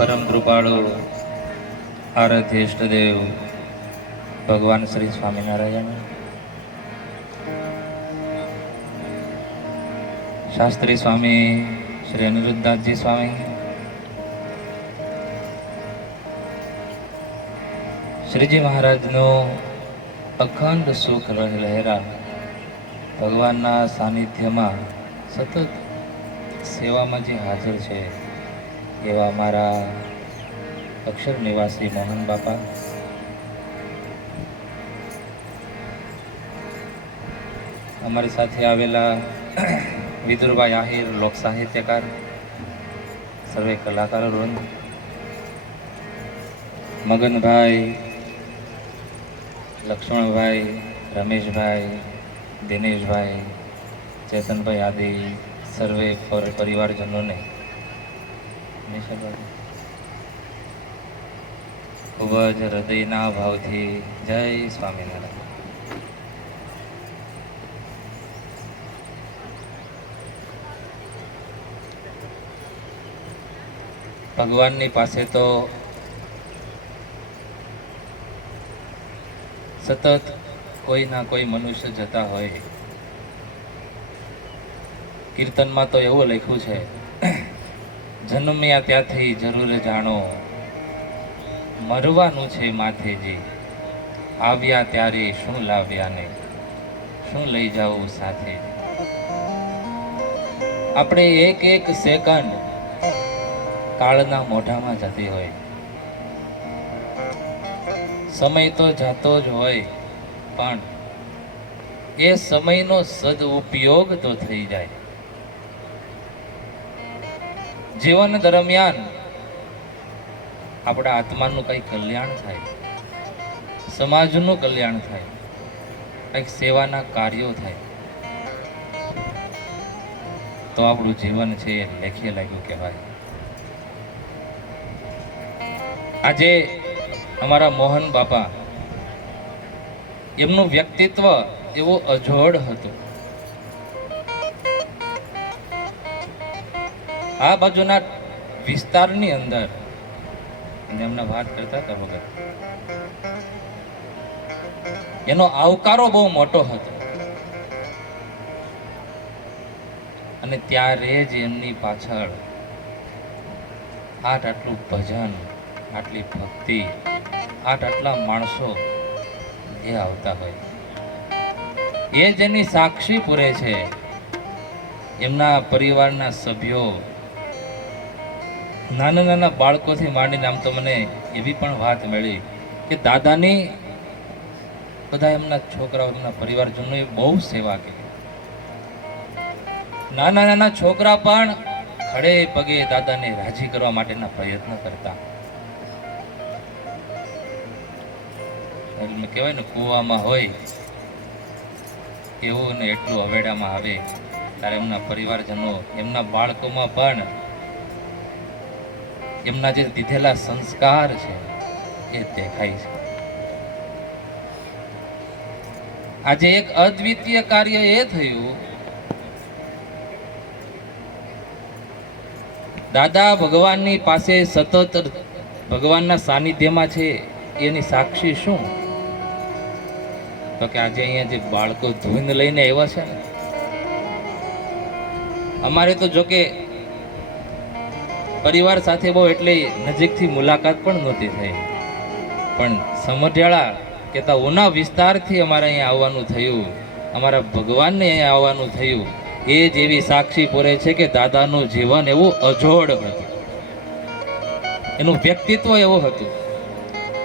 परम कृपाळु आराध्य इष्टदेव भगवान श्री स्वामीनारायण, शास्त्री स्वामी श्री अनिरुद्धदासजी स्वामी, श्रीजी महाराजनो अखंड सुख लहरा भगवानना सानिध्यमां सतत सेवामां जे हाजर छे एवा अमारा अक्षर निवासी मोहन बापा, अमारी साथे आवेला विदुरभाई आहिर लोक साहित्यकार, सर्वे कलाकार वृंद, मगन भाई, लक्ष्मण भाई, रमेश भाई, दिनेश भाई, चेतन भाई आदि सर्वे परिवारजनों ने खूब ज हृदयना भावथी जय स्वामीनारायण। भगवाननी पासे तो सतत कोई ना कोई मनुष्य जता होय। कीर्तन में तो एवं लख्यु है, जन्म्या त्याथी जरूर जाणो मरवानुं छे माथेजी, आव्या त्यारे शुं लाव्या ने शुं लई जाऊं साथे। आपणे एक एक सेकंड काळना मोढामां जती होय, समय तो जातो ज होय पण ए समयनो सदउपयोग तो थई जाय। जीवन दरमियान आपણા આત્માનું કંઈ કલ્યાણ થાય, સમાજનું કલ્યાણ થાય, કંઈક સેવાના કાર્યો થાય તો આપણું જીવન છે એ લેખે લાગ્યું કહેવાય। આજે અમારા મોહન બાપા, એમનું વ્યક્તિત્વ એવું અજોડ હતું। આ બાજુના વિસ્તારની અંદર એમના વાત કરતા હતા વગર એનો આવકારો બહુ મોટો હતો અને ત્યારે જ એમની પાછળ આટલું ભજન, આટલી ભક્તિ, આટલા માણસો એ આવતા હોય। એ જેની સાક્ષી પૂરે છે એમના પરિવારના સભ્યો, નાના નાના બાળકોથી માંડીને આમ તો મને એવી પણ વાત મળી કે દાદાની બધા એમના છોકરાઓ, એમના પરિવારજનોએ બહુ સેવા કરી। નાના નાના છોકરા પણ ખડે પગે દાદાને રાજી કરવા માટેના પ્રયત્ન કરતા। કહેવાય ને કૂવામાં હોય એવું ને એટલું અવેડામાં આવે ત્યારે એમના પરિવારજનો, એમના બાળકોમાં પણ એમના જે દીધેલા સંસ્કાર છે એ દેખાય છે। આજે એક અદ્વિતીય કાર્ય એ થયું, દાદા ભગવાનની પાસે સતત ભગવાનના સાનિધ્યમાં છે એની સાક્ષી શું? તો કે આજે અહીંયા જે બાળકો ધૂન લઈને આવ્યા છે ને, અમારે તો જોકે પરિવાર સાથે બહુ એટલે નજીકથી મુલાકાત પણ નહોતી થઈ, પણ સમઢિયાળા કહેતા ઉના વિસ્તારથી અમારે અહીંયા આવવાનું થયું, અમારા ભગવાનને અહીંયા આવવાનું થયું। એ જ એવી સાક્ષી પૂરે છે કે દાદાનું જીવન એવું અજોડ હતું, એનું વ્યક્તિત્વ એવું હતું,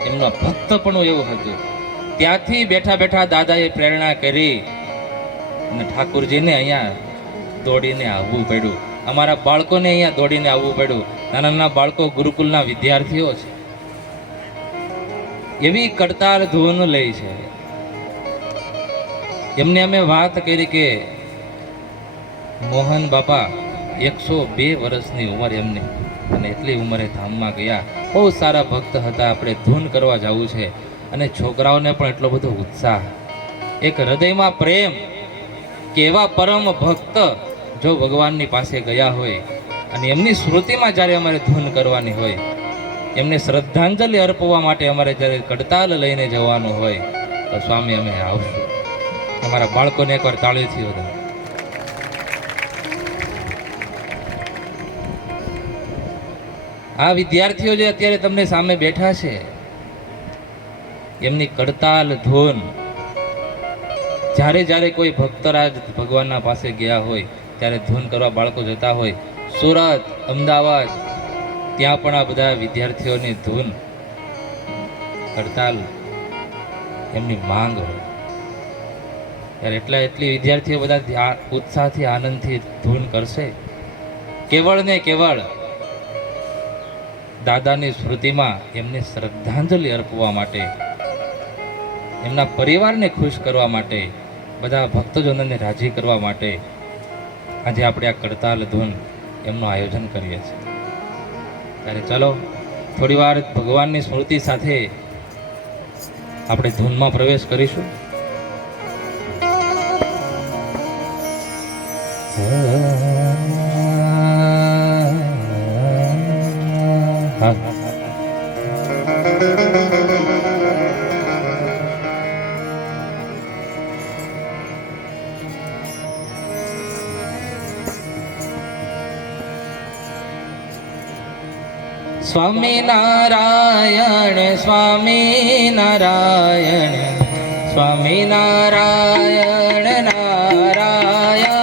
એમનું ભક્તપણું એવું હતું। ત્યાંથી બેઠા બેઠા દાદાએ પ્રેરણા કરી અને ઠાકુરજીને અહીંયા દોડીને આવવું પડ્યું, અમારા બાળકોને અહીંયા દોડીને આવવું પડ્યું। નાના નાના બાળકો ગુરુકુલના વિદ્યાર્થીઓ છે, એવી કડતાલ ધૂન લઈ છે। એમને અમે વાત કરી કે મોહન બાપા 102 વર્ષની ઉંમર એમની, અને એટલી ઉંમરે ધામમાં ગયા। બહુ સારા ભક્ત હતા, આપણે ધૂન કરવા જવું છે અને છોકરાઓને પણ એટલો બધો ઉત્સાહ, એક હૃદયમાં પ્રેમ કે એવા પરમ ભક્ત જો ભગવાનની પાસે ગયા હોય અને એમની સ્મૃતિમાં જ્યારે અમારે ધૂન કરવાની હોય એમને શ્રદ્ધાંજલિ અર્પવા માટે અમારે જ્યારે કડતાલ લઈને જવાનું હોય તો સ્વામી અમે આવશું. અમારા બાળકોને એકવાર તાળીથી વધાવો. આ વિદ્યાર્થીઓ જે અત્યારે તમને સામે બેઠા છે, એમની કડતાલ ધૂન જ્યારે જ્યારે કોઈ ભક્તરાજ ભગવાનના પાસે ગયા હોય ત્યારે ધૂન કરવા બાળકો જતા હોય, સુરત, અમદાવાદ, ત્યાં પણ આ બધા વિદ્યાર્થીઓની ધૂન કડતાલ એમની માંગ હોય ત્યારે એટલી વિદ્યાર્થીઓ બધા ઉત્સાહથી આનંદથી ધૂન કરશે. કેવળ ને કેવળ દાદાની સ્મૃતિમાં એમને શ્રદ્ધાંજલિ અર્પવા માટે, એમના પરિવારને ખુશ કરવા માટે, બધા ભક્તજનોને રાજી કરવા માટે આજે આપણે આ કડતાલ ધૂન એમનું આયોજન કરીએ છીએ. ત્યારે ચલો થોડી વાર ભગવાનની સ્મૃતિ સાથે આપણે ધૂનમાં પ્રવેશ કરીશું. સ્વામી નારાયણ, સ્વામી નારાયણ, સ્વામી નારાયણ નારાયણ.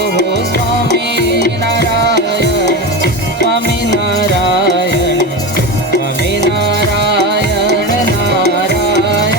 ઓહો સ્વામી નારાયણ, સ્વામી નારાયણ, સ્વામી નારાયણ નારાયણ.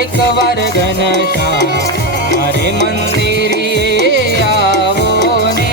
એકવાર ઘનશ્યામ મારે મંદિરે આવો ને.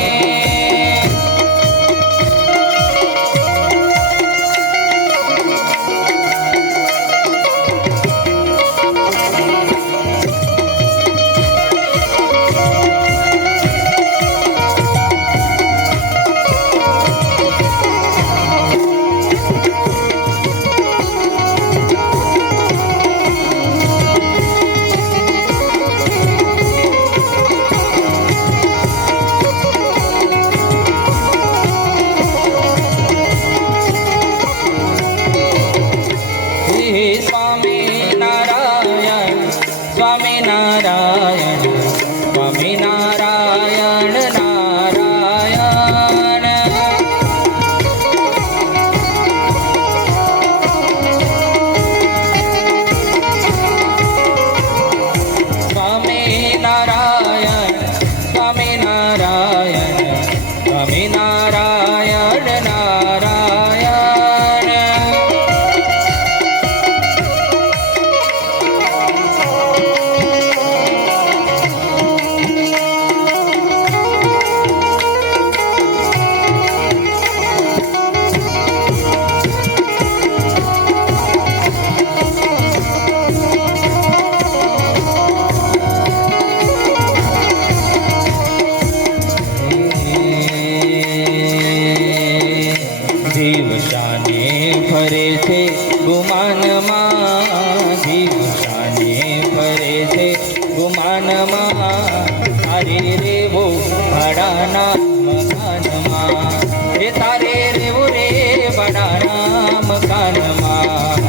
ભાડાના મકાનમાં એ તારે રેવું રે ભાડાના મકાનમાં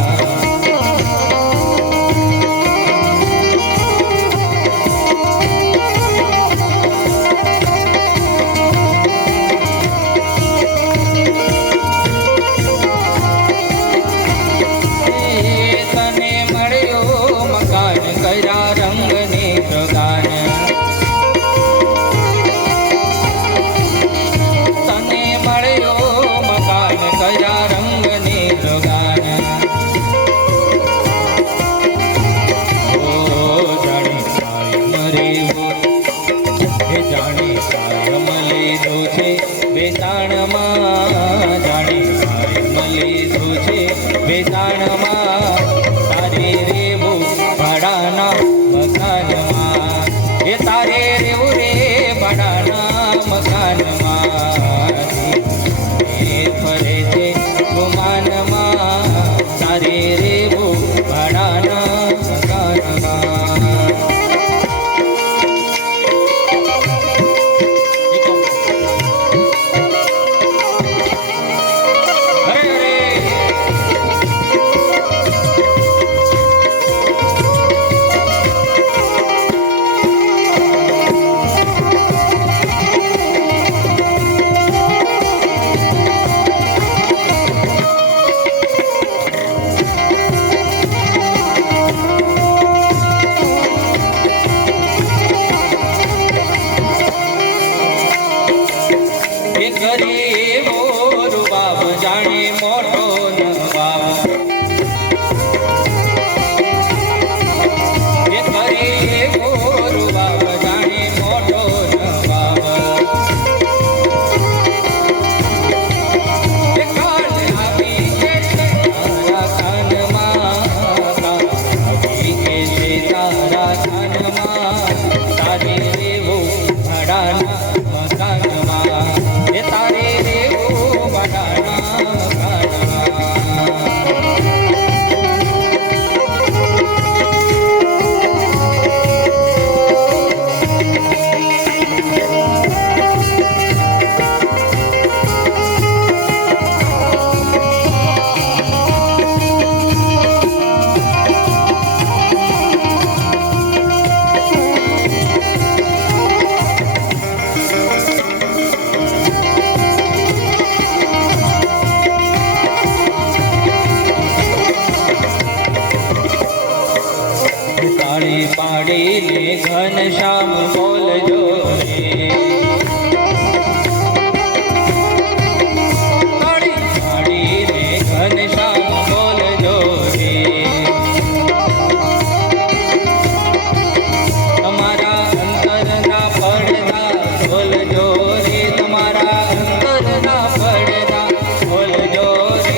વેચાણમાં જાણે કાયમ લીધું છે વેચાણમાં તારે રેવું ભાડાના મકાનમાં એ તારે રેવું રે ભાડાના મકાનમાં એ ફરે છે ગુમાનમાં તારે રેવું ભાડાના મકાનમાં ગરીબો રૂબાબ જાણે મોટો નવાબ એ ગરીબો રૂબાબ જાણે મોટો નવાબ એ કાલ આવી કે તારા કાનમાં આવી કે છે તારા કાનમાં તારે રેવું ભાડાના મકાનમાં તારે રેવું ભાડાના તાળી પાડીને ઘનશ્યામ બોલજો રે તાળી પાડીને ઘનશ્યામ બોલજો રે તમારા અંતરના પડદા ખોલજો રે તમારા અંતરના પડદા ખોલજો રે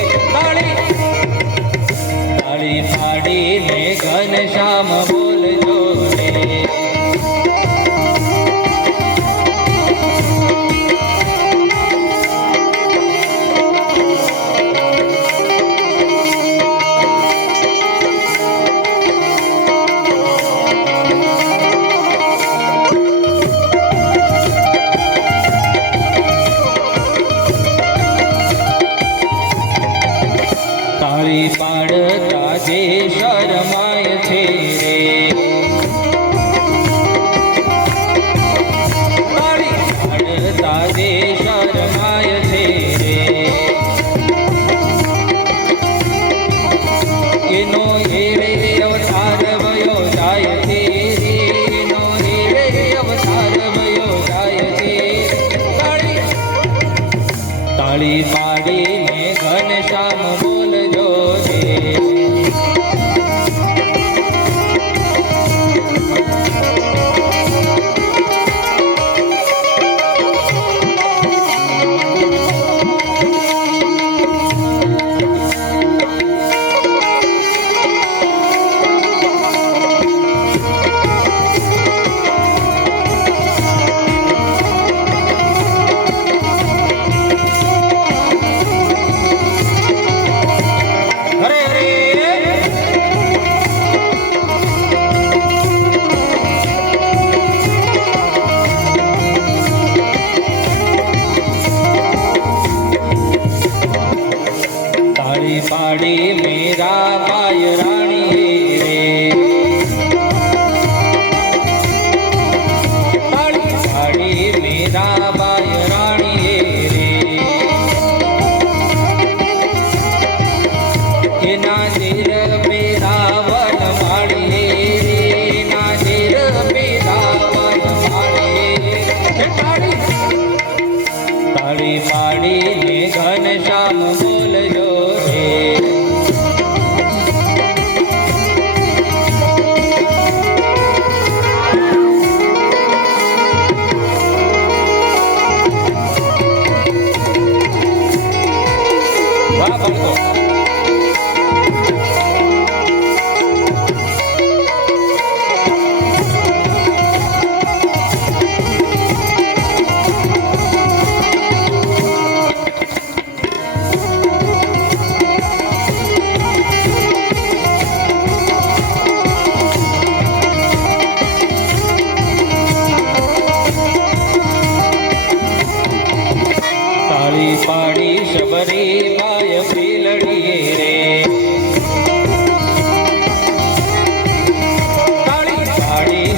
તાળી પાડીને ઘનશ્યામ બોલજો રે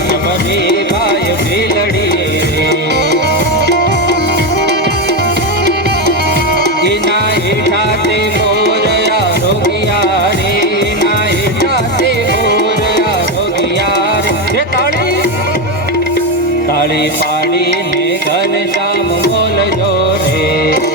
सबरे भाई भेलड़ी रे ना हेठाते मोरया रोगिया रे ना हेठाते मोरया रोगिया रे ताड़ी पाड़ी ने घन श्याम बोल जो रे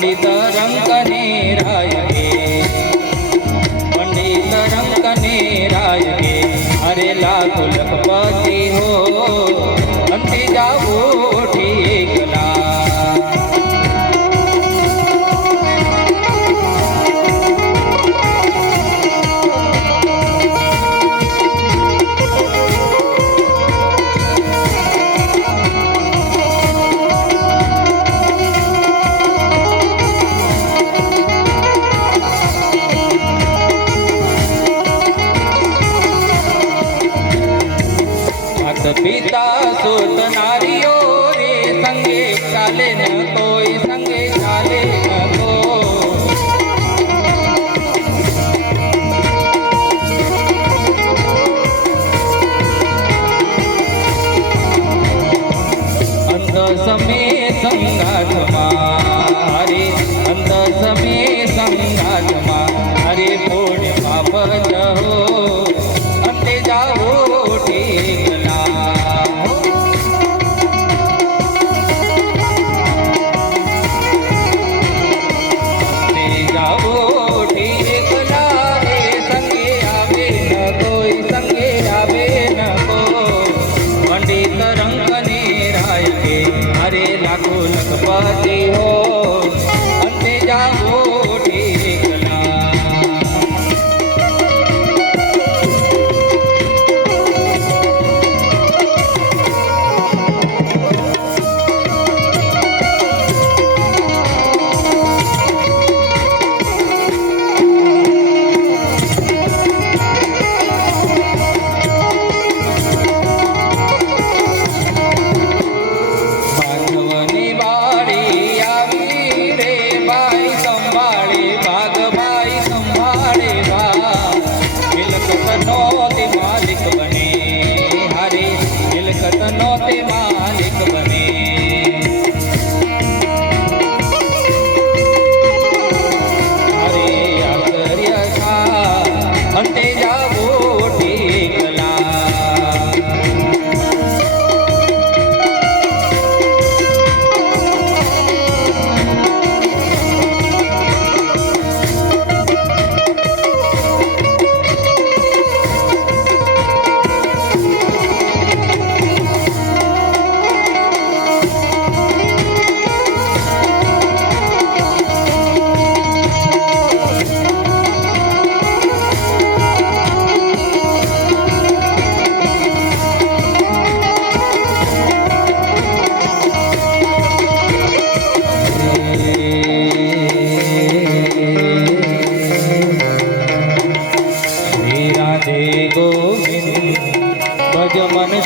पंडित रंकने राय गे पंडित रंकने राय गे अरे लाखो लखपति हो अंते जाओ ठीकला पिता सुत नारियो रे संगे चाले न कोई संगे चाले न को अंध समय संगात हरे अंध समय संगात हरे पूर्ण पाप जहो अंते जाओ ठीकला लखपति हो अंते जाओ ठीकला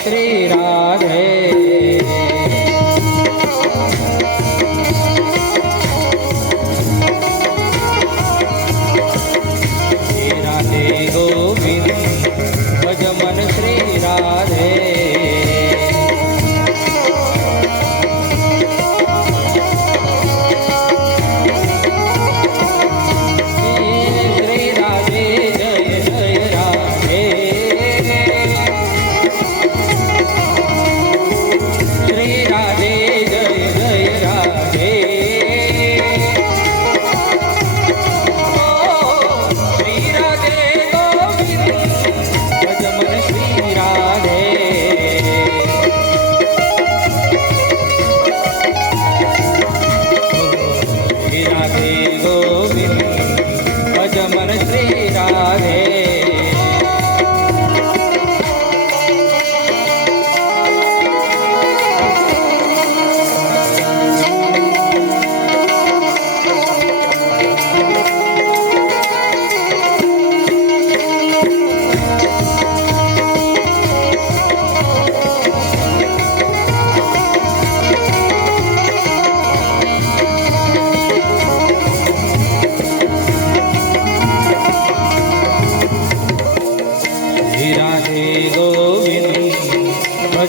श्री राधे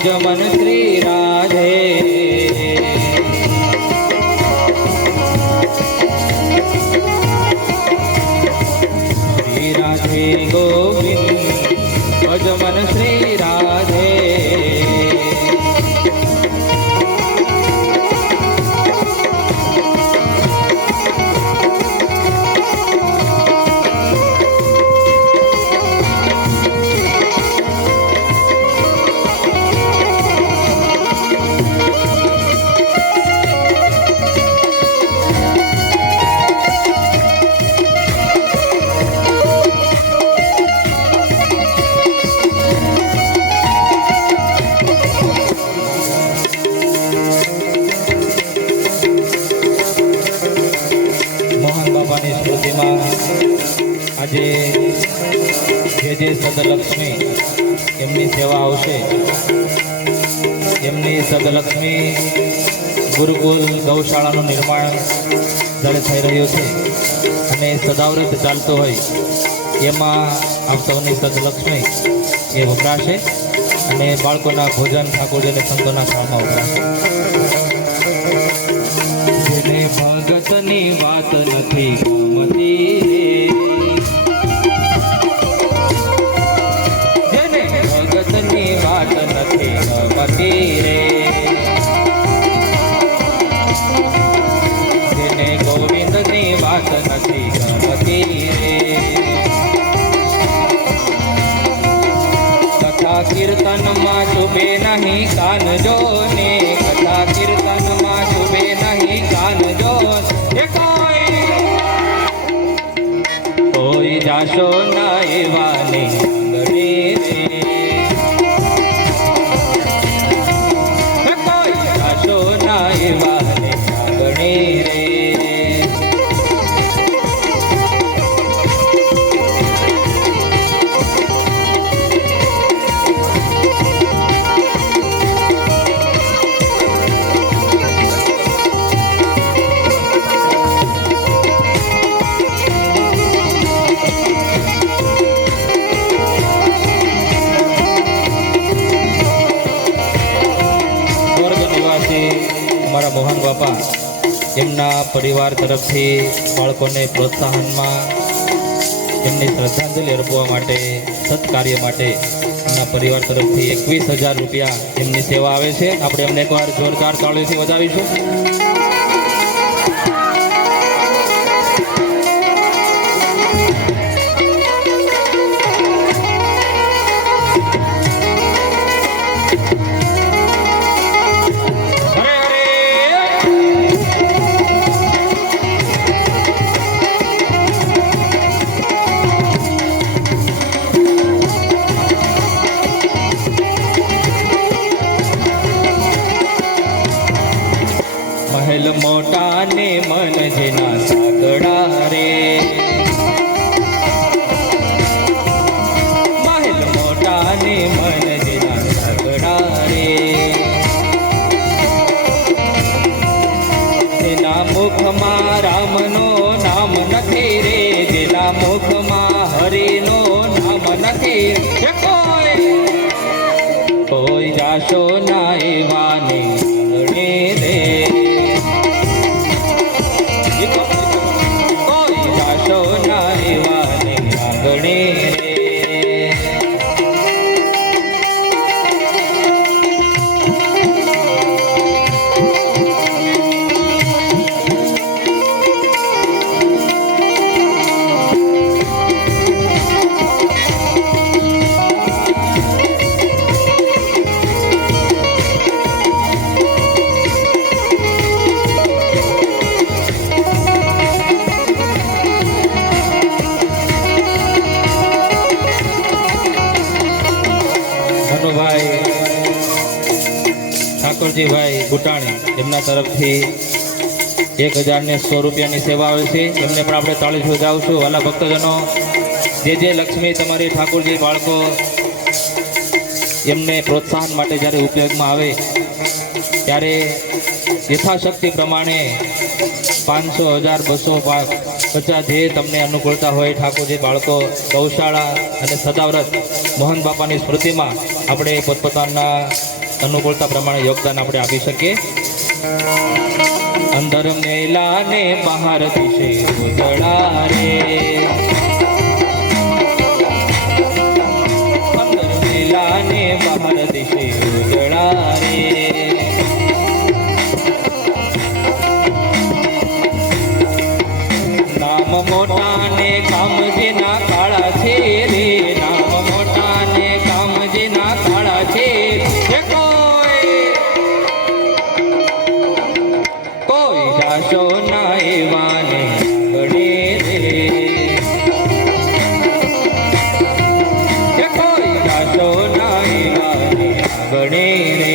ભજમન શ્રી રાધે શ્રી રાધે ગોવિંદ ભજમન શ્રી રાધે આજે જે સદલક્ષ્મી એમની સેવા આવશે એમની સદલક્ષ્મી ગુરુકુલ ગૌશાળાનું નિર્માણ જ્યારે થઈ રહ્યું છે અને સદાવ્રત ચાલતો હોય એમાં આપ સૌની સદલક્ષ્મી એ વપરાશે અને બાળકોના ભોજન ઠાકોરજી અને સંતોના થાળમાં વપરાશે. જેને ભગતની વાત નથી ગમતી વાત નથી ગમતી રે જેને ગોવિંદની વાત નથી ગમતી રે કથા કીર્તનમાં ચૂબે નહીં કાન જો ને કથા કીર્તનમાં ચૂબે નહીં કાન જો કોઈ જાશો ના એવાની આંગણે એવાને આંગણે રે અમારા મોહન બાપા એમના પરિવાર તરફથી બાળકોને પ્રોત્સાહનમાં એમની શ્રદ્ધાંજલિ અર્પવા માટે સત્કાર્ય માટે એમના પરિવાર તરફથી 21,000 રૂપિયા એમની સેવા આવે છે. આપણે એમને એકવાર જોરદાર તાળીઓથી વધાવીશું. મહેલ મોટા ને મન જેના સાગડા રે મહેલ મોટા ને મન જેના સાગડા રે જેના મુખમાં રામનો નામ નથી રે જેના મુખમાં હરિનો નામ નથી કોઈ જાશો ના એવાને આંગણે રે કોઈ જાશો ના એવાને આંગણે રે ઠાકોરજીભાઈ ગુટાણી એમના તરફથી 1,100 રૂપિયાની સેવા આવે છે. એમને પણ આપણે તાળીથી વધાવશું. વાલા ભક્તજનો, જે લક્ષ્મી તમારી ઠાકોરજી બાળકો એમને પ્રોત્સાહન માટે જ્યારે ઉપયોગમાં આવે ત્યારે યથાશક્તિ પ્રમાણે 500, 1000, 250 જે તમને અનુકૂળતા હોય ઠાકોરજી બાળકો ગૌશાળા અને સદાવ્રત મોહન બાપાની સ્મૃતિમાં આપણે પોતપોતાના અનુકૂળતા પ્રમાણે યોગદાન આપણે આપી શકીએ. અંદર મેલા ને બહાર દિશે ઉજળા રે, અંદર મેલા ને બહાર દિશે ઉજળા રે. નામ મોટા ને કામ જેના કાળા છે રે, નામ મોટા ને કામ જેના કાળા છે. કોઈ જાશો ના એવાને ગણે રે, કોઈ જાશો ના એવાને ગણે રે.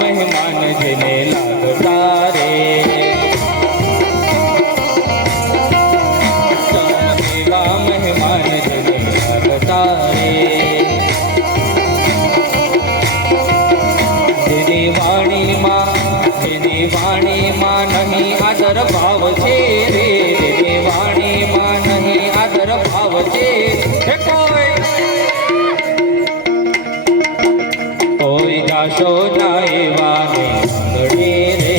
મહેમાન જેને લાગતા રે, એવા મહેમાન જેને લાગતા રે. જેની વાણીમાં નહીં આદર ભાવ છે રે, જેની વાણીમાં નહીં આદર ભાવ છે. કોઈ જાશો ના એવાને ગણે રે,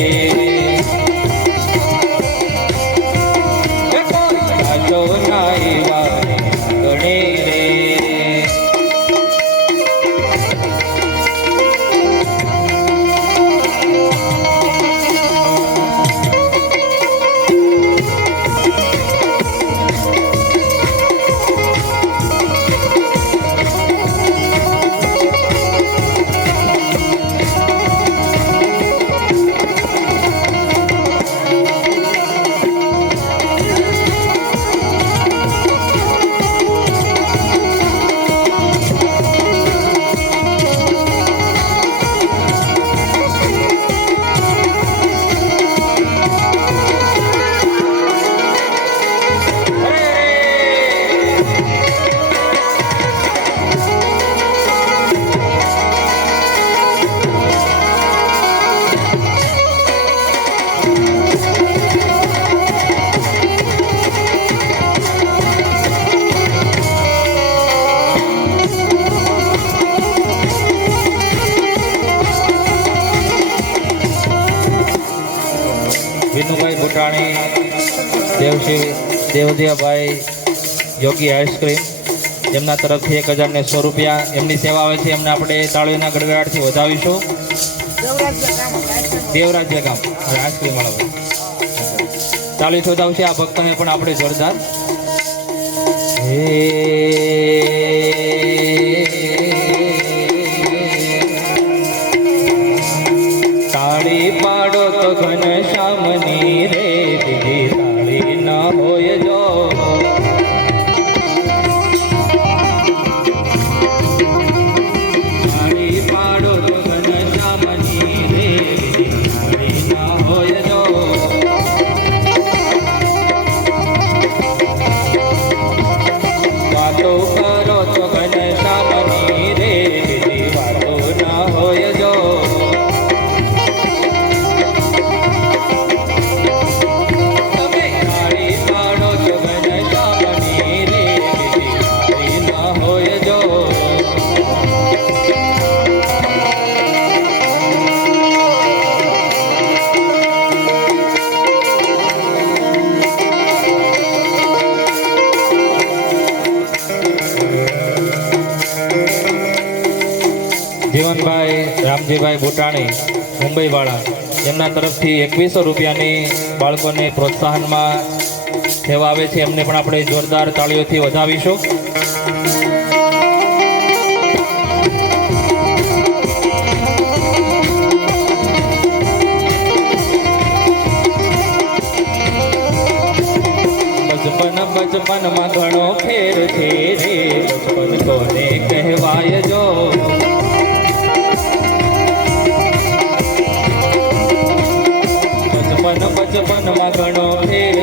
કોઈ જાશો ના એવાને ગણે રે. વિનુભાઈ ભૂટાણી, દેવદિયાભાઈ યોગી આઈસ્ક્રીમ, એમના તરફથી 1000 રૂપિયા એમની સેવા આવે છે. એમને આપણે તાળીના ગડગડાટથી વધાવીશું. દેવરાજ ગામ આઈસ્ક્રીમ વાળા તાળી વધાવશે. આ ભક્તને પણ આપણે જોરદાર તાળી પાડો તો ઘનશ્યામની રે, બીજી તાળી ના હોય જો. તાળી પાડો તો ઘનશ્યામની રે, બીજી તાળી ના હોય જો. વાતો કરો તો ઘનશ્યામની રે, બીજી વાતો ના હોય જો. જીવનભાઈ રામજીભાઈ ભૂટાણી મુંબઈવાળા, એમના તરફથી 2100 રૂપિયાની બાળકોને પ્રોત્સાહનમાં સેવા આવે છે. એમને પણ આપણે જોરદાર તાળીઓથી વધાવીશું. બચપનમાં ઘણો ફેર છે રે, બચપન કોને કહેવાય જો બચપનમાં ઘણો ફેર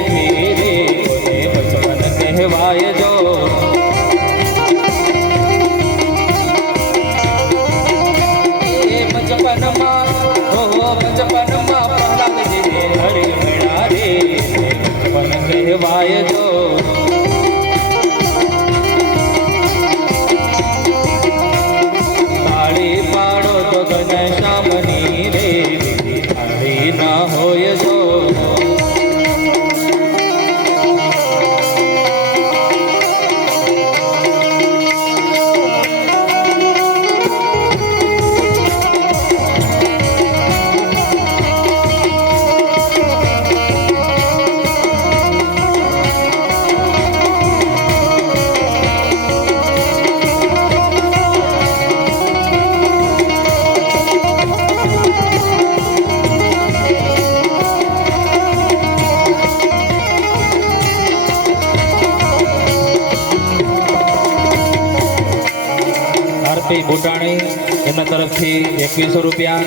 રે કોને બચપન કહેવાય જો એ બચપનમાં બચપનમાં પ્રહલાદજીને હરી મળ્યા રે બચપન કહેવાય જો તાળી પાડો તો ઘનશ્યામની રે તાળી ના હોય જો બુટાણી એમના તરફથી 2100 રૂપિયા,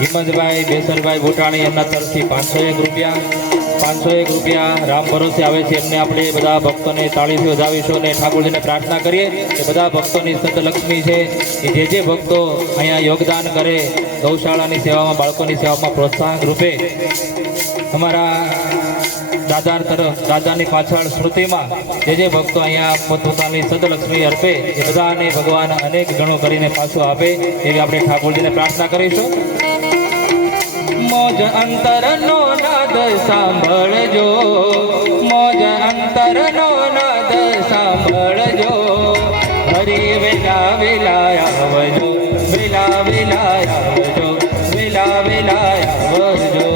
હિંમતભાઈ બેસરભાઈ બુટાણી એમના તરફથી 501 રૂપિયા, 501 રૂપિયા રામ ભરોસે આવે છે. એમને આપણે બધા ભક્તોને તાળીથી વધાવીશું અને ઠાકોરજીને પ્રાર્થના કરીએ કે બધા ભક્તોની સતલક્ષ્મી છે કે જે ભક્તો અહીંયા યોગદાન કરે ગૌશાળાની સેવામાં, બાળકોની સેવામાં પ્રોત્સાહન રૂપે અમારા દાદા તરફ દાદાની પાછળ સ્મૃતિમાં જે ભક્તો અહીંયા પોતપોતાની સદલક્ષ્મી અર્પે એ બધાને ભગવાન અનેક ગણો કરીને પાછું આપે એવી આપણે ઠાકોરજીને પ્રાર્થના કરીશું. મોજ અંતરનો નાદ સાંભળજો, મોજ અંતરનો નાદ સાંભળજો, હરી વેલા વેલા આવજો, વેલા વેલા આવજો, વેલા વેલા આવજો.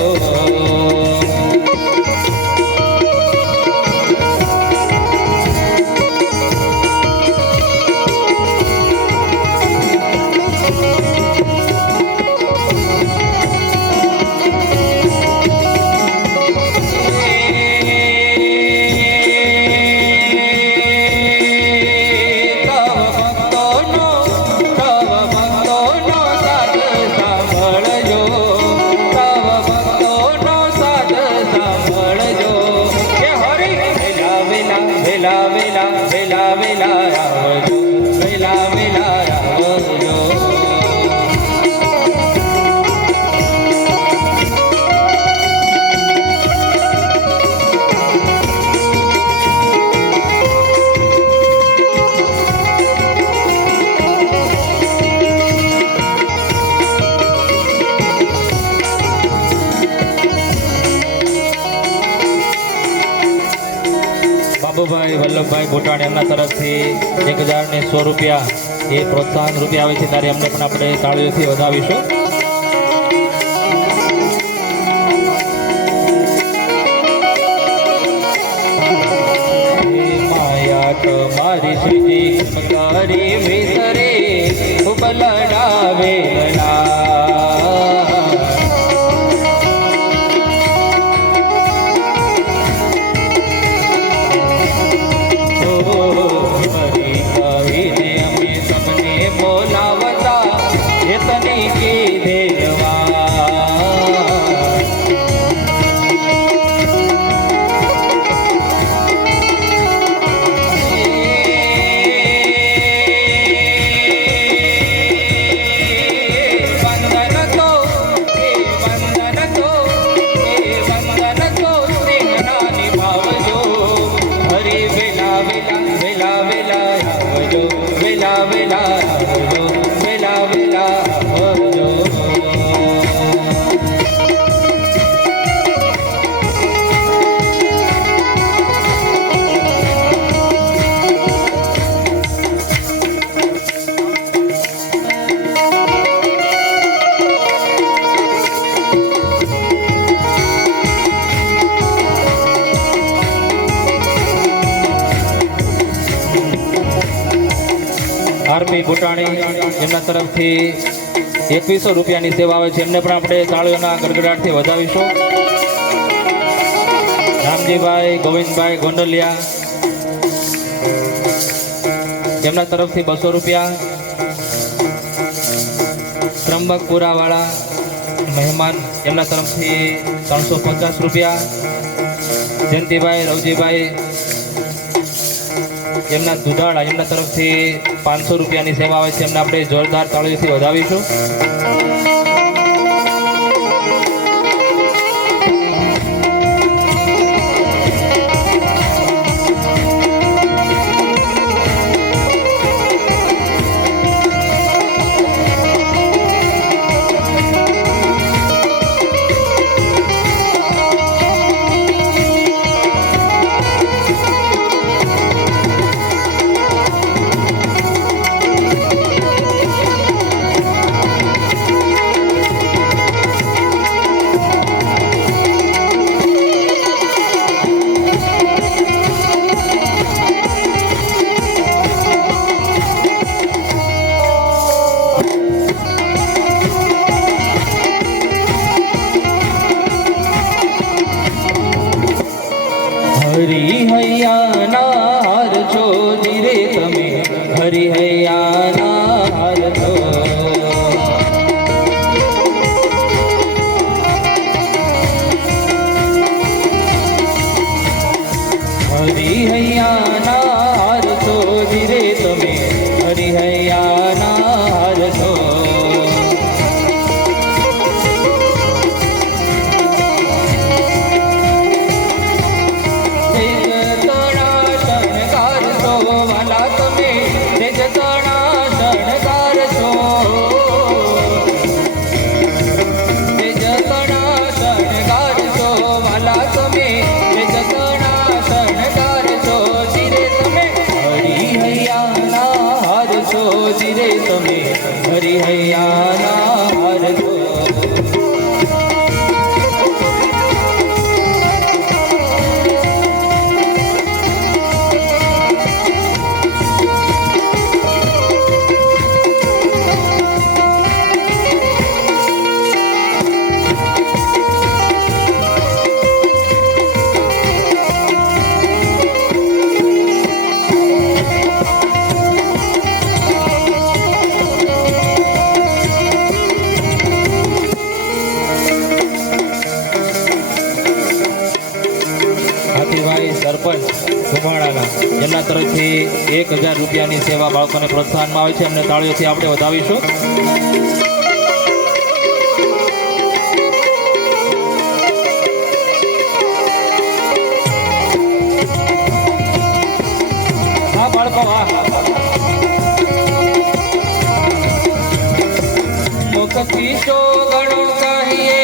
વેલા વેલા વેલા વેલા આવજો, વેલા વેલા આવજો. બાબુભાઈ વલ્લભભાઈ બોટાણી એમના તરફથી 100100 રૂપિયા એ પ્રોત્સાહન રૂપિયા આવે છે ત્યારે એમને પણ આપણે તાળીઓથી વધાવીશું. માયા તમારી શ્રીજી તારી વિસરે ખૂબ લડાવે આરપી બોટાણી એમના તરફથી 2100 રૂપિયાની સેવા આવે છે. એમને પણ આપણે તાળીઓના ગડગડાટથી વધાવીશું. રામજીભાઈ ગોવિંદભાઈ ગોંડલિયા એમના તરફથી 200 રૂપિયા. ત્રંબકપુરાવાળા મહેમાન એમના તરફથી 350 રૂપિયા. જયંતિભાઈ રવજીભાઈ એમના દુધાળા એમના તરફથી 500 રૂપિયાની સેવા આવે છે. એમને આપણે જોરદાર તાળીઓથી વધાવીશું. હરિહૈયાના હાર છો જીરે તમે, હરિહૈયાના હાર છો. હરિહૈયાના હાર છો જીરે તમે, હરિહૈયાના હાર છો. હરિહૈયાના હાર છો. સરપંચ કુમાડાના એમના તરફથી 1000 રૂપિયાની સેવા બાળકોને પ્રોત્સાહનમાં આવે છે. એમને તાળીઓથી આપણે વધાવીશું. હા બાળકો હા. મુખ પીછો ગણો કહીએ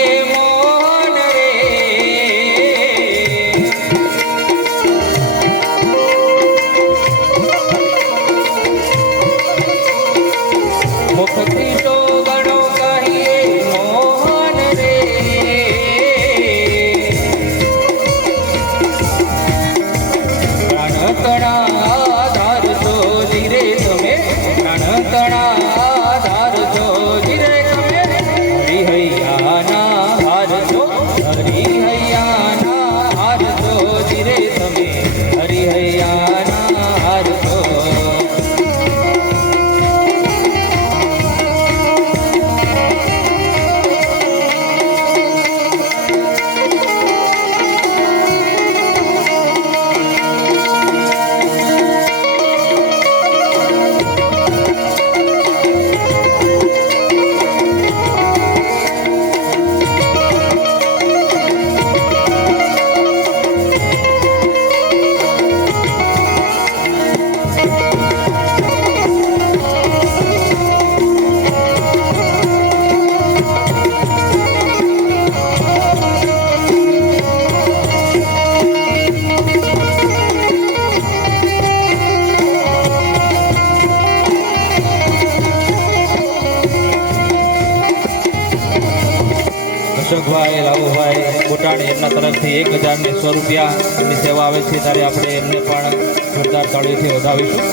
અશોકભાઈ લાવુભાઈ બોટાણી એમના તરફથી 1000 રૂપિયાની સેવા આવે છે. ત્યારે આપણે એમને પણ જોરદાર તાળીઓથી વધાવીશું.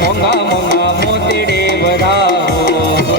મોંઘા મોંઘા મોતેડે વધાવો.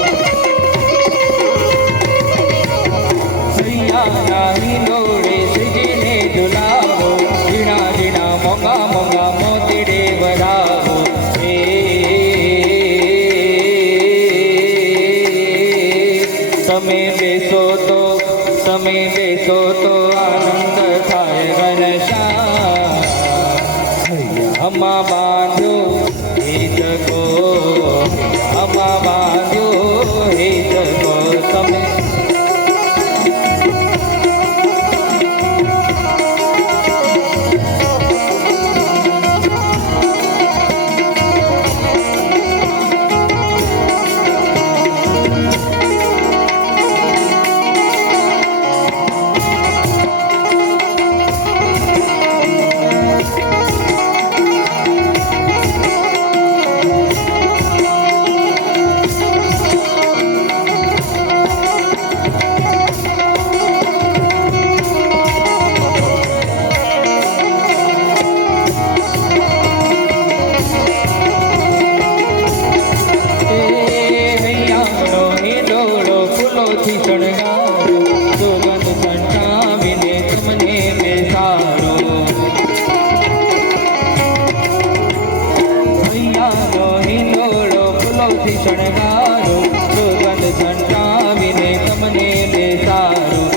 ભાવથી શણગારું સુગંધ છંટાવીને તમને બેસારું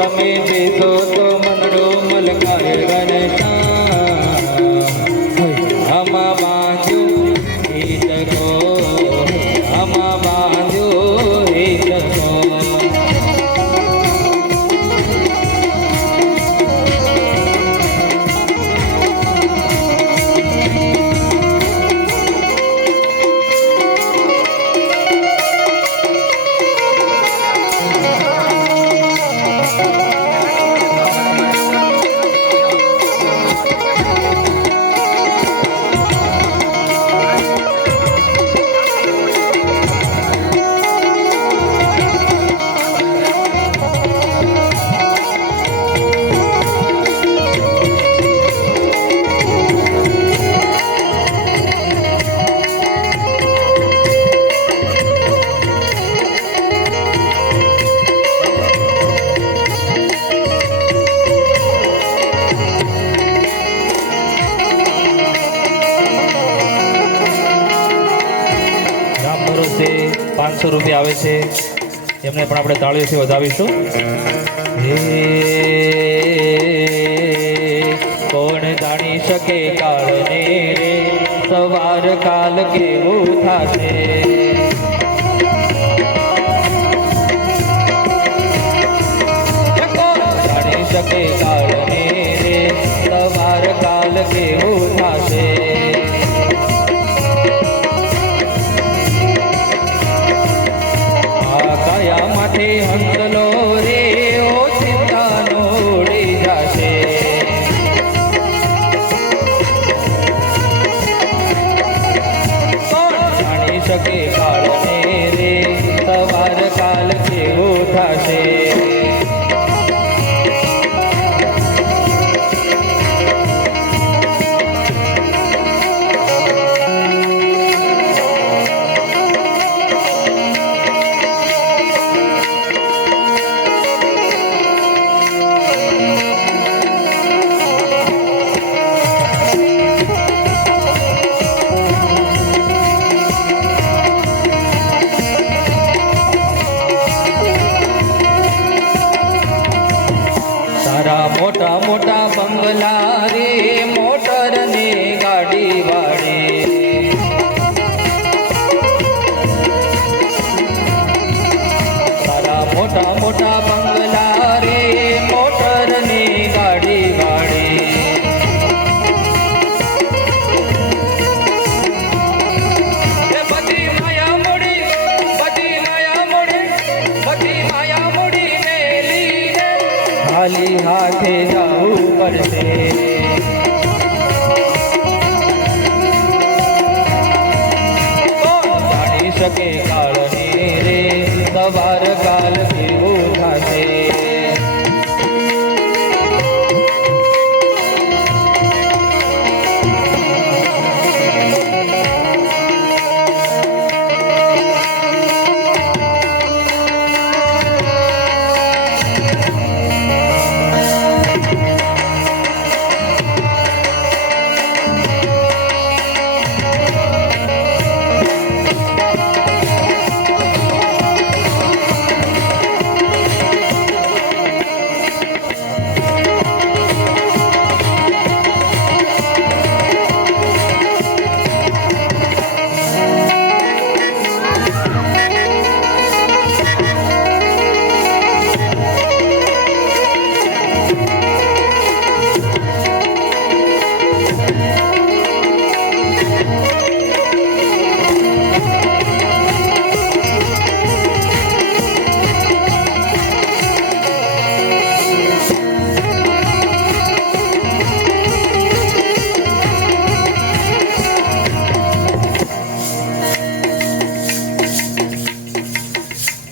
તમે બેસો તો મનડો મલકાય ઘનશ્યામ આમાં બાંધ્યો હિતકો આમાં બાંધ્યો હિતકો ₹500 આવે છે એમને પણ આપણે તાળીઓથી વધાવીશું હે કોણ જાણી શકે કાળને રે સવાર કાલ કેવું થાશે કોણ જાણી શકે કાળને રે સવાર કાલ કેવું થાશે માથે હંસલો રે ઓ ચિંતાનો ઉડી જશે કોણ જાણી શકે કાળને રે સવાર કાલ કેવું થશે મોટા મોટા બંગલા રે મોટર ને ગાડી વાળે તારા મોટા મોટા બંગલા રે મોટર ને ગાડી વાળે બધી માયા મોડી ને લીને ખાલી હાથે જવું પડશે કોણ જાણી શકે કાળને રે સવાર કાલ કેવું થશે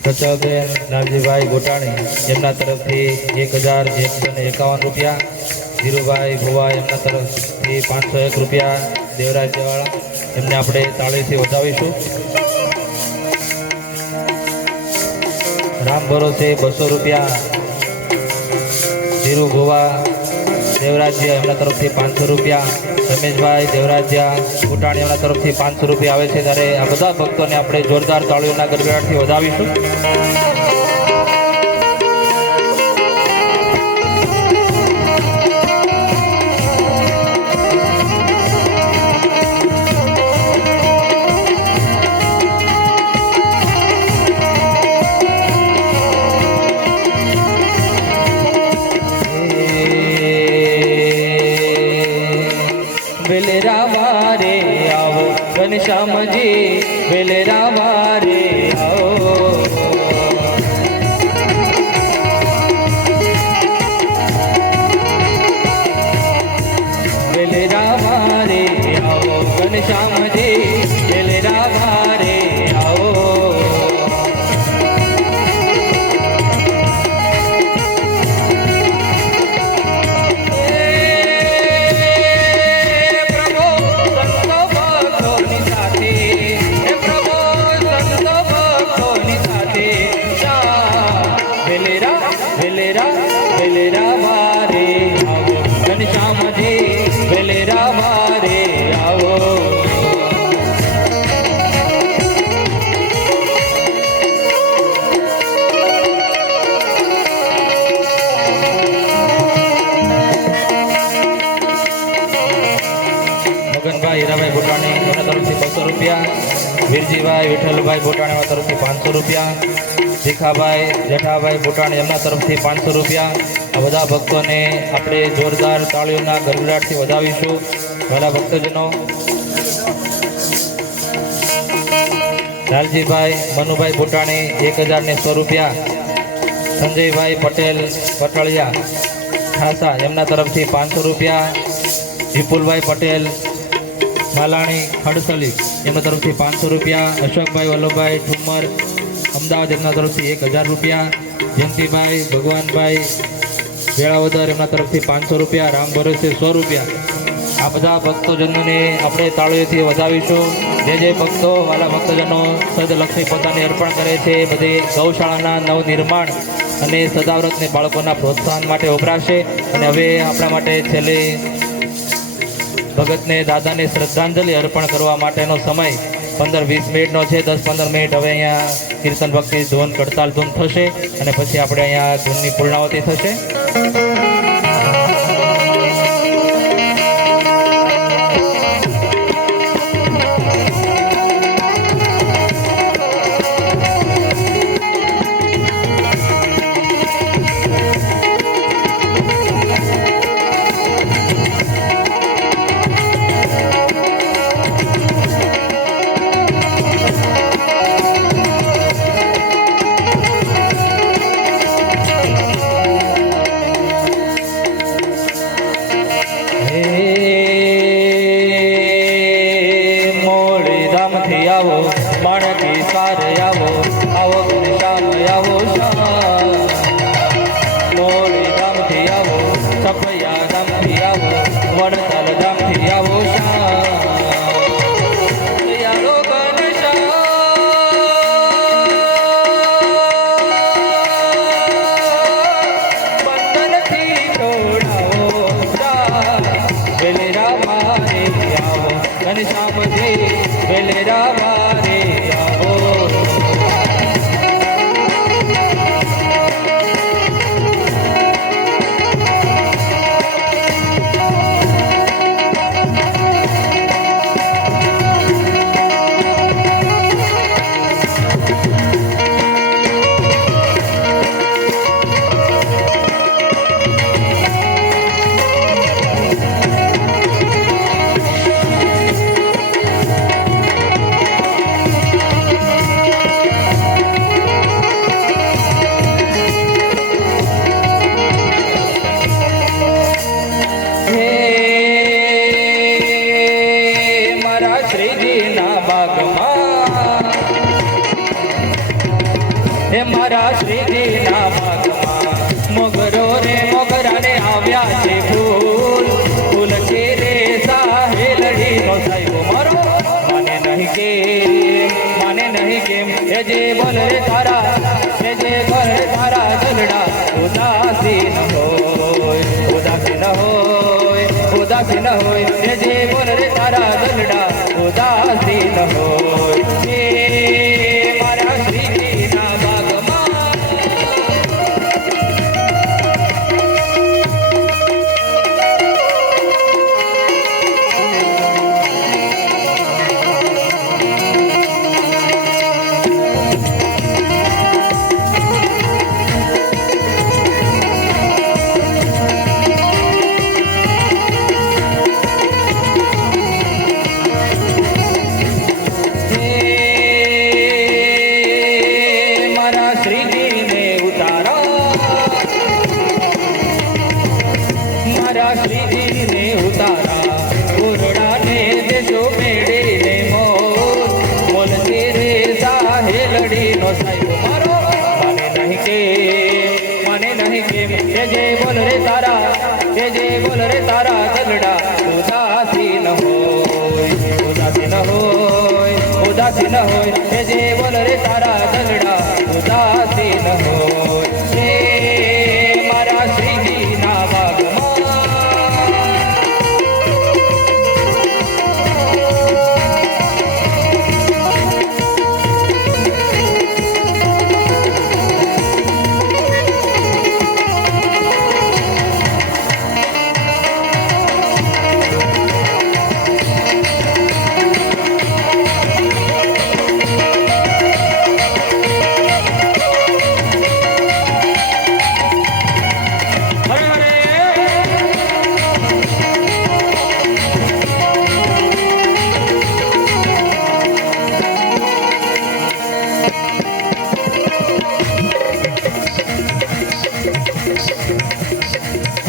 સચલબેન નાનજીભાઈ ગોટાણી એમના તરફથી ₹1151, ધીરુભાઈ ભુવા એમના તરફથી ₹501, દેવરાજ જવાળા એમને આપણે તાળીથી વધાવીશું. રામ ભરોસે ₹200, ધીરુ ભુવા દેવરાજ્ય એમના તરફથી 500 રૂપિયા, રમેશભાઈ દેવરાજ્યા ભૂટાણી એમના તરફથી 500 રૂપિયા આવે છે. ત્યારે આ બધા ભક્તોને આપણે જોરદાર તાળીઓના ગડગડાટથી વધાવીશું. વેલરાવા રે આવો ઘનશ્યામજી, વેલરાવા રે આવો. વેલરાવા રે આવો ઘનશ્યામજી, વેલરાવા રે આવો. વેલરાવા રે આવો ઘનશ્યામજી, વેલરાવા રે આવો. મગનભાઈ હીરાભાઈ ભૂટાણી એમના તરફથી 200 રૂપિયા, વીરજીભાઈ વિઠ્ઠલભાઈ ભૂટાણી તરફથી 500 રૂપિયા, ભીખાભાઈ જેઠાભાઈ ભૂટાણી એમના તરફથી 500 રૂપિયા. આ બધા ભક્તોને આપણે જોરદાર તાળીઓના ગડગડાટથી વધાવીશું. ઘણા ભક્તજનો લાલજીભાઈ મનુભાઈ ભૂટાણી 100100 રૂપિયા, સંજયભાઈ પટેલ પટળિયા ખાસા એમના તરફથી 500 રૂપિયા, વિપુલભાઈ પટેલ માલાણી ખડસલી એમના તરફથી 500 રૂપિયા, અશોકભાઈ વલ્લભભાઈ ઠુમર અમદાવાદ એમના તરફથી 1000 રૂપિયા, જયંતિભાઈ ભગવાનભાઈ વેળાવદર એમના તરફથી 500 રૂપિયા, રામ ભરોસે 100 રૂપિયા. આ બધા ભક્તોજનોને આપણે તાળીઓથી વધાવીશું. જે ભક્તો વાલા ભક્તજનો સદલક્ષ્મી પોતાને અર્પણ કરે છે બધે ગૌશાળાના નવનિર્માણ અને સદાવ્રતને બાળકોના પ્રોત્સાહન માટે વપરાશે. અને હવે આપણા માટે છેલ્લે ભગતને દાદાને શ્રદ્ધાંજલિ અર્પણ કરવા માટેનો સમય 15-20 મિનિટનો છે. 10-15 મિનિટ હવે અહીંયા કીર્તન ભક્તિ ધૂન કડતાલ ધૂન થશે અને પછી આપણે અહીંયા ધૂનની પૂર્ણાવતી થશે. આવો માણકી સાર આવો, આવો ઘનશ્યામ આવો શ્યામ. મોડી ધામથી આવો, સફૈયા ધામથી આવો, વડતાલ ધામથી આવો શ્યામ. દયાળો ઘનશ્યામ બંધનથી છોડાવો શ્યામ. વેલરાવા રે આવો ઘનશ્યામજી, વેલરાવા રે આવો. હે મારા શ્રીજીના ભાગમાં મોગરો રે મોગરાને આવ્યા છે ફૂલ. ફૂલ છે રે સાહેલડીનો સાહેબો મારો, માને નહીં કેમ એ જે બોલ રે તારા, એ જે બોલ રે તારા ગલડા ઉદાસી ન હોય, ઉદાસી ન હોય. ઉદાસી ન હોય જે જે બોલ રે તારા દલડા ઉદાસી ન હોય હે મારા શ્રીજીના ભાગમાં શ્રીજીને ઉતારા ઓરડાને દેશો મેળીને મોલ તેરે સાહે લડીનો સાહેબ મારો મને નહીં કે જે બોલ રે તારા જે બોલ રે તારા દલડા ઉદાસી ન હોય ઉદાસી ન હોય ઉદાસી ન હોય જે બોલ રે તારા દલડા ઉદાસી ન હોય હે મારા શ્રીજીના ભાગમાં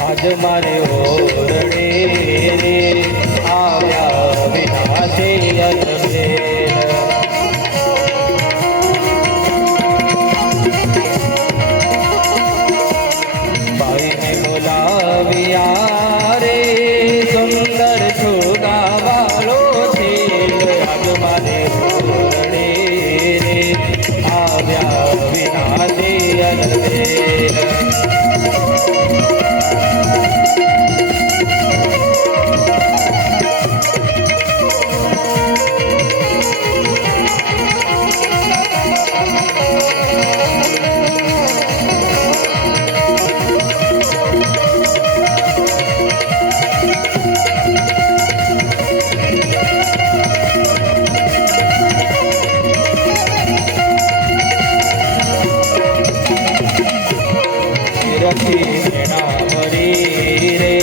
આજ મારે ઓરડે રે આવ્યા વિનાશે અજમેર ભાઈને બોલાવ્યા રે સુંદર છોગાવાળો છે આજ મારે ઓરડે રે આવ્યા વિનાશે અજમેર ભરી રે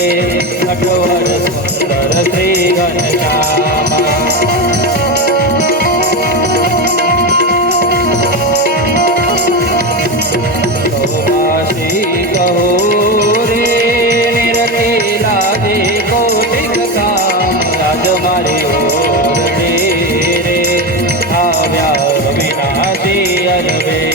નટવર સુંદર શ્રી ઘનશ્યામા કહો રે નિરખેલા જે કૌશિક કામ આજ મારે ઓરડે રે આવ્યા વિનાશી અરવેલ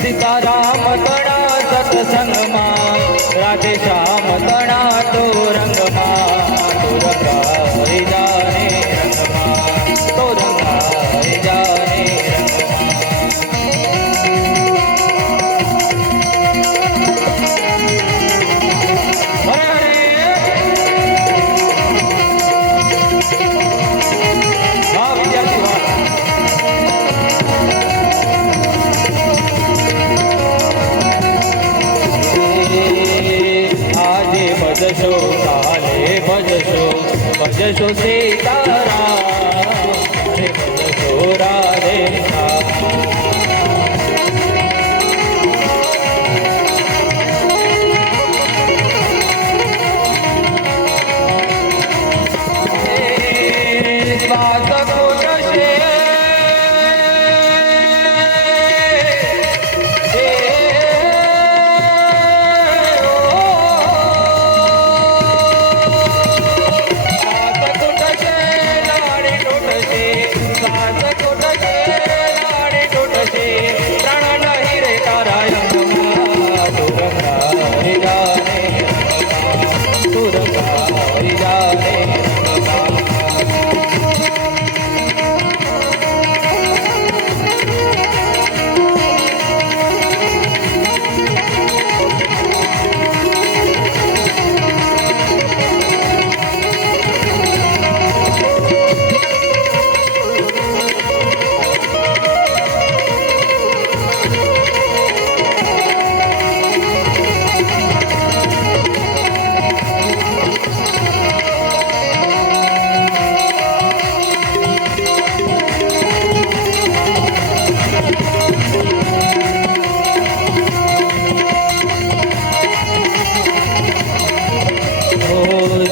સીતારામ તણા સત્સંગમાં રાધે શ્યામ તણા તો રંગમાં તો રંગાઈ જાને રંગમાં તો રંગાઈ જાને ભજશો કાલે ભજશો સીતારામ ભજશો રાધે હરી જાને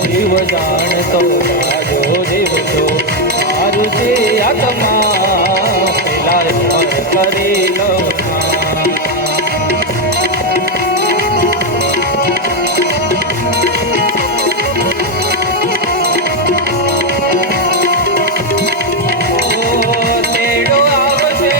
જીવ જાણતો રાજો જીવ તો મારું છે આત્મા પેલા મન કરી લો તેડો આવશે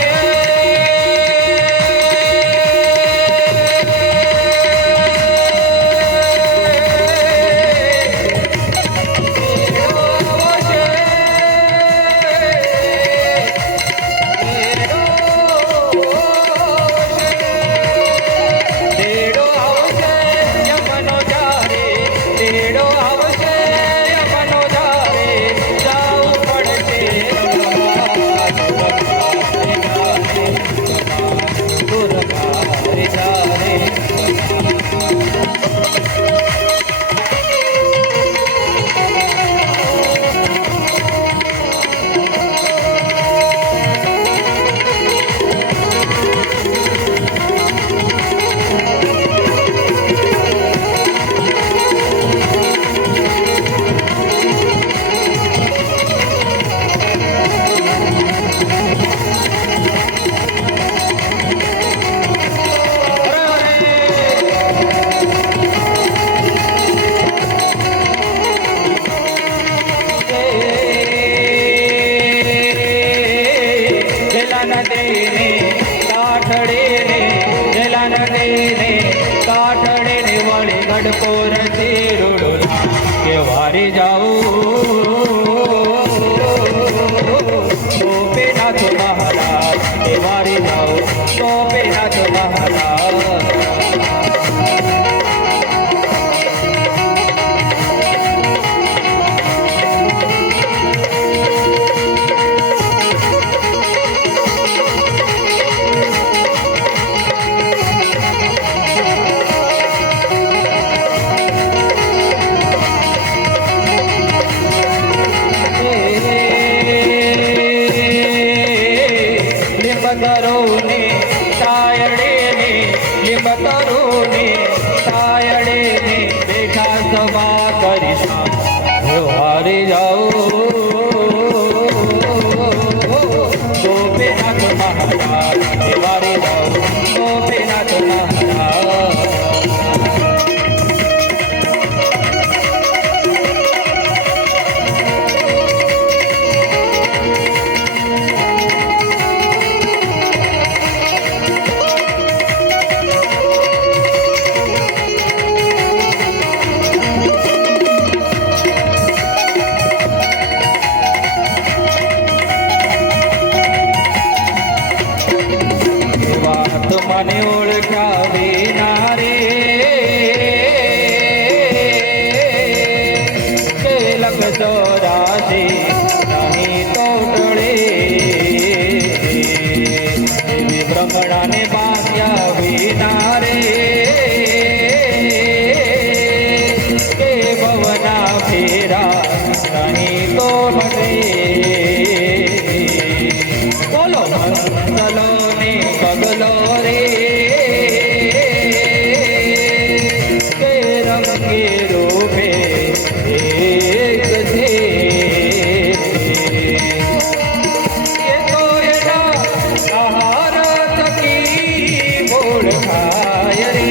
ગઢપોર ચીરુડુલા કે વારી જાઉં ગોપીનાથ મહારાજ કે વારી જાઉં ગોપીનાથ મહારાજ લિંબતરુને તાયડે લિંબતરુને તાયડે બેઠા સભા કરીશું હારી જાઉં ગોપીનાથ મહારાજ હારી જાઉં ગોપીનાથ મહારાજ મને ઓળખ્યા વિના રે લખ ચોરાશી નહીં તો ટળે એવી ભ્રમણાને બાંધ્યા વિના રે કે ભવના ફેરા નહીં તો મટે બોલો મંગલો ને પગલો રે કે રંગે રૂપે એક છે એ તો એના આહાર થકી ઓળખાય રે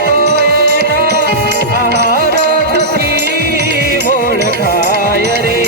તો એના આહાર થકી ઓળખાય રે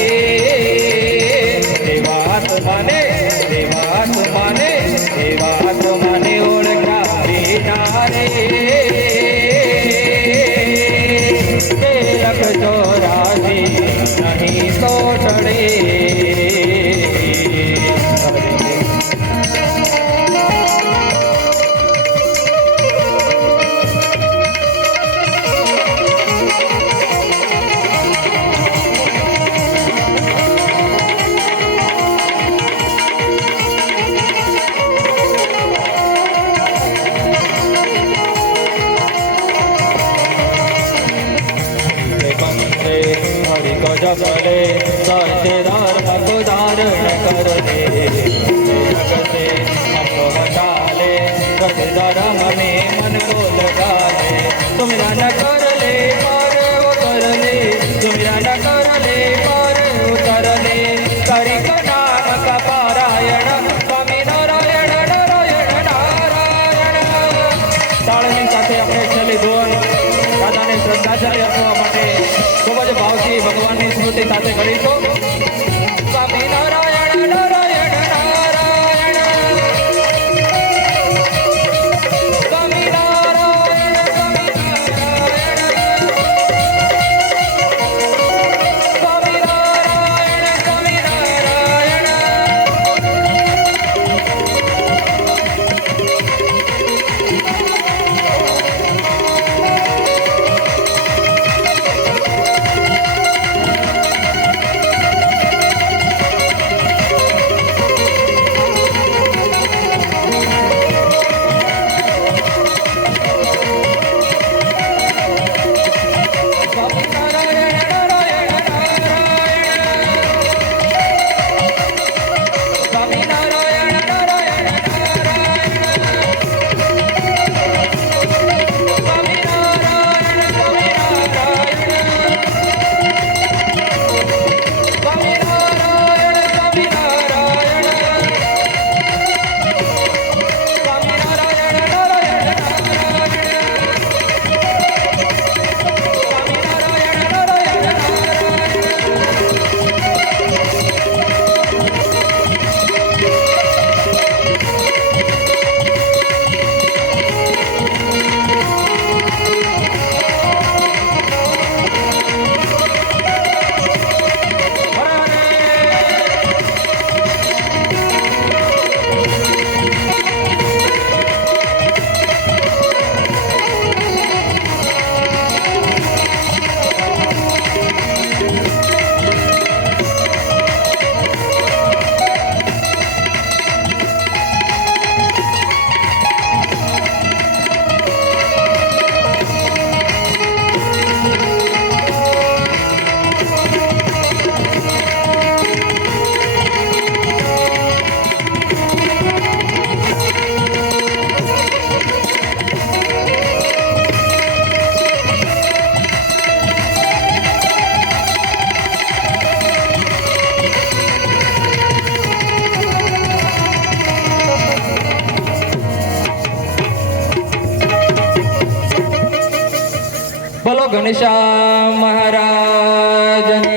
को जपले सत्य धर्म को धारण करले जग से हमको हटा ले सत्य धर्म में मन को लगा ले तुमरा न कर ले पार उतर ले तुमरा न कर ले पार उतर ले करी को नाम का पारायण स्वामी नारायण नारायण नारायण ताळनी સાથે આપણે છેલ્લી ધોન દાદાને શ્રદ્ધાંજલિ આપવા માટે ખૂબ જ ભાવથી ભગવાનની સ્મૃતિ સાથે કરીશું સ્વામી નારાયણ નારાયણ નારાયણ સ્વામી નારાયણ સ્વામી નારાયણ સ્વામી નારાયણ બોલો ગણેશા મહારાજ